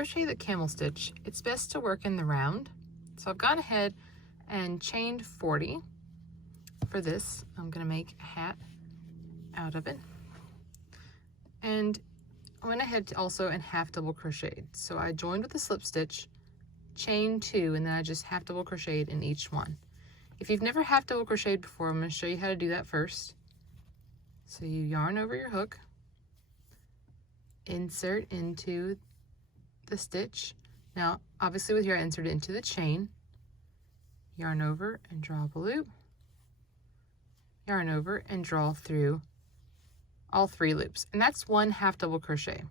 crochet the camel stitch, it's best to work in the round. So I've gone ahead and chained 40 for this. I'm going to make a hat out of it. And I went ahead also and half double crocheted. So I joined with a slip stitch, chained 2, and then I just half double crocheted in each one. If you've never half double crocheted before, I'm going to show you how to do that first. So you yarn over your hook, insert into the stitch. Now obviously with your insert it into the chain, yarn over and draw up a loop, yarn over and draw through all 3 loops, and that's one half double crochet.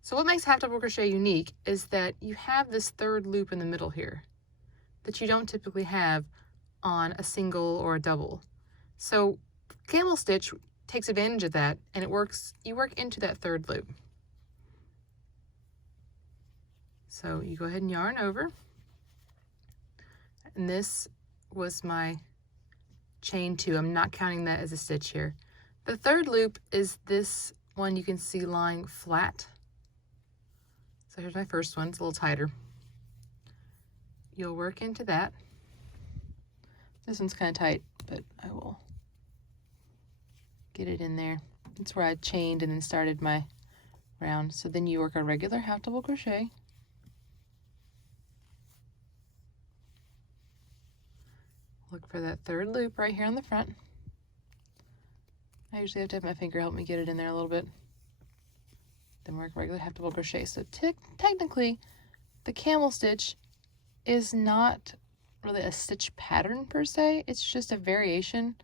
So what makes half double crochet unique is that you have this 3rd loop in the middle here that you don't typically have on a single or a double. So camel stitch takes advantage of that, and you work into that 3rd loop. So you go ahead and yarn over, and this was my chain 2. I'm not counting that as a stitch here. The 3rd loop is this one you can see lying flat. So here's my first one. It's a little tighter. You'll work into that. This one's kind of tight, but I will get it in there. That's where I chained and then started my round. So then you work a regular half double crochet, look for that 3rd loop right here on the front. I usually have to have my finger help me get it in there a little bit. Then work regular half double crochet. So technically the camel stitch is not really a stitch pattern per se, it's just a variation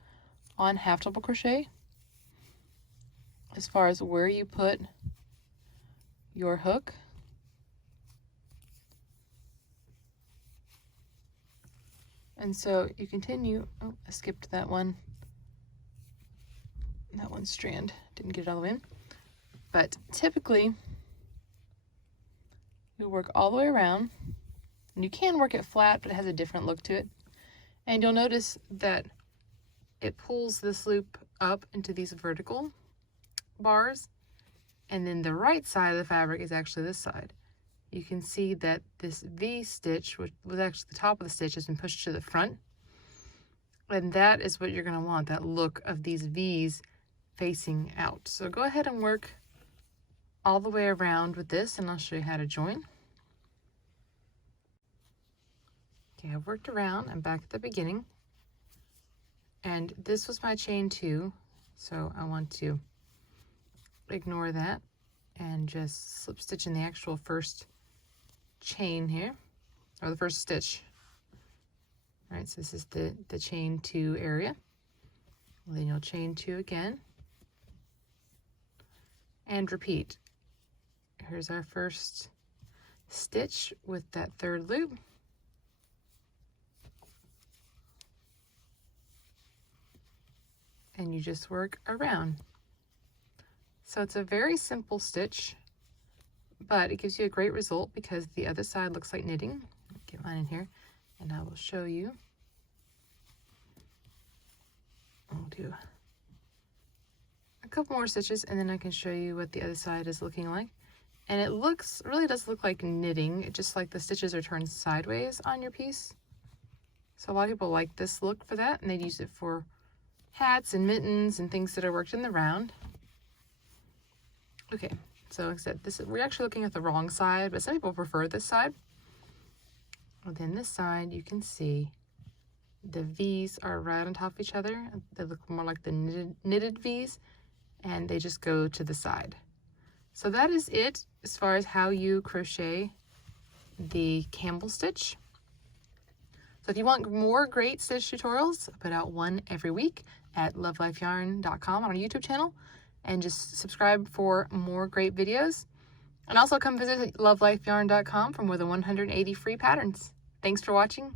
on half double crochet as far as where you put your hook. And so you continue. Oh, I skipped that one strand, didn't get it all the way in. But typically you'll work all the way around, and you can work it flat, but it has a different look to it. And you'll notice that it pulls this loop up into these vertical bars, and then the right side of the fabric is actually this side. You can see that this V stitch, which was actually the top of the stitch, has been pushed to the front. And that is what you're going to want, that look of these V's facing out. So go ahead and work all the way around with this, and I'll show you how to join. Okay, I've worked around. I'm back at the beginning. And this was my chain 2, so I want to ignore that and just slip stitch in the actual first chain here, or the first stitch. All right, so this is the chain 2 area. Then you'll chain 2 again and repeat. Here's our first stitch with that 3rd loop. And you just work around. So it's a very simple stitch, but it gives you a great result because the other side looks like knitting. Get mine in here and I will show you. I'll do a couple more stitches and then I can show you what the other side is looking like. And it really does look like knitting, just like the stitches are turned sideways on your piece. So a lot of people like this look for that, and they'd use it for hats and mittens and things that are worked in the round. Okay, so like I said, we're actually looking at the wrong side, but some people prefer this side. Well, then this side, you can see the V's are right on top of each other. They look more like the knitted V's, and they just go to the side. So that is it as far as how you crochet the camel stitch. So if you want more great stitch tutorials, I put out one every week at love.life.yarn.com on our YouTube channel, and just subscribe for more great videos. And also come visit love.life.yarn.com for more than 180 free patterns. Thanks for watching.